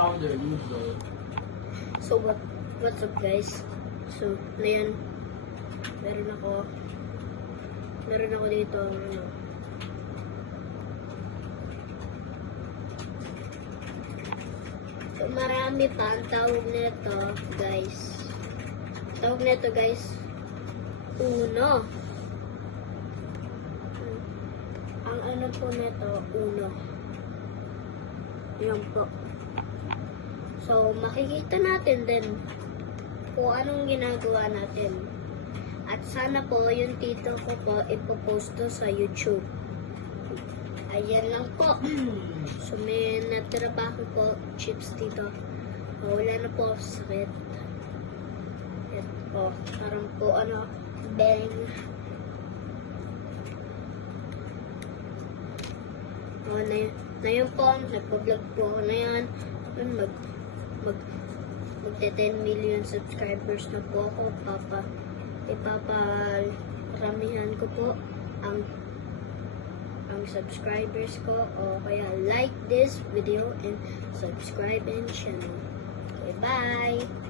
found their loot though. So what's up guys? So ngayon meron ako dito ano. So marami pa ang tawag nito guys. Uno. Ang ano po nito, Uno. Yan po. So, makikita natin din kung anong ginagawa natin. At sana po, yung tito ko po, ipopost to sa YouTube. Ayan lang po. So, may natira pa ako po, chips dito. Wala na po ako sakit. Ito po, parang po ano, bang. Ngayon po, nagpa-vlog po ako na yan. Magte 10 million subscribers na po ako. Ipaparamihan ko po ang subscribers ko. O kaya like this video and subscribe and channel. Okay, bye!